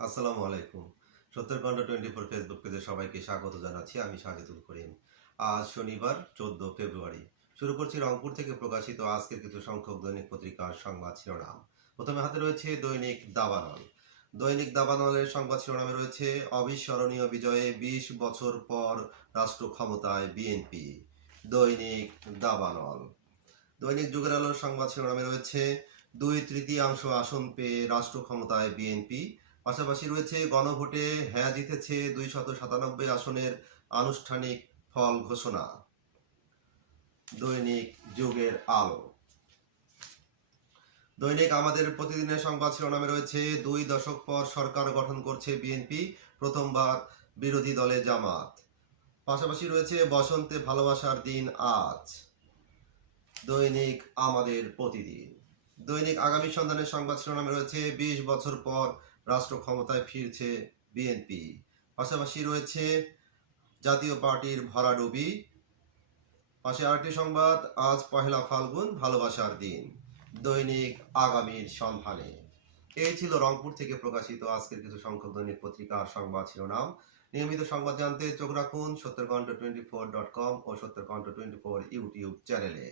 আসসালামু আলাইকুম। সত্তর কণ্ঠ 24 ফেসবুক পেজে সবাইকে স্বাগত জানাচ্ছি। আমি সাজিদুল করিম। আজ শনিবার 14 ফেব্রুয়ারি। শুরু করছি রংপুর থেকে প্রকাশিত আজকের কিছু সংখ্যক দৈনিক পত্রিকার সংবাদ শিরোনাম। প্রথমে হাতে রয়েছে দৈনিক দাবানল। দৈনিক দাবানলের সংবাদ শিরোনামে রয়েছে অবিস্মরণীয় বিজয়ে 20 বছর পর রাষ্ট্র ক্ষমতায় বিএনপি। দৈনিক দাবানল। দৈনিক যুগের আলোর সংবাদ শিরোনামে রয়েছে 2/3 আসন পেয়ে রাষ্ট্র ক্ষমতায় বিএনপি। পাশাপাশি রয়েছে গণভোটে হ্যাঁ জিতেছে 297 আসনের আনুষ্ঠানিক ফল ঘোষণা। দৈনিক যুগের আলো। দৈনিক আমাদের প্রতিদিনের সংবাদ শিরোনামে রয়েছে 2 দশক পর সরকার গঠন করছে বিএনপি, প্রথমবার বিরোধী দলে জামাত। পাশাপাশি রয়েছে বসন্তে ভালোবাসার দিন আজ। দৈনিক আমাদের প্রতিদিন। দৈনিক আগামী সন্ধানের সংবাদ শিরোনামে রয়েছে 20 বছর পর রাষ্ট্র ক্ষমতায় ফিরছে বিএনপি। পাশাপাশি রয়েছে জাতীয় পার্টির ভরাডুবি। পাশে আরেকটি সংবাদ, আজ পহেলা ফাল্গুন, ভালোবাসার দিন। দৈনিক আগামীর সন্ধানে। এই ছিল রংপুর থেকে প্রকাশিত আজকের কিছু সংখ্যক দৈনিক পত্রিকার সংবাদ শিরোনাম। নিয়মিত সংবাদ জানতে চোখ রাখুন সত্তর কণ্ঠ 24.com ও সত্তর কণ্ঠ 24 ইউটিউব চ্যানেলে।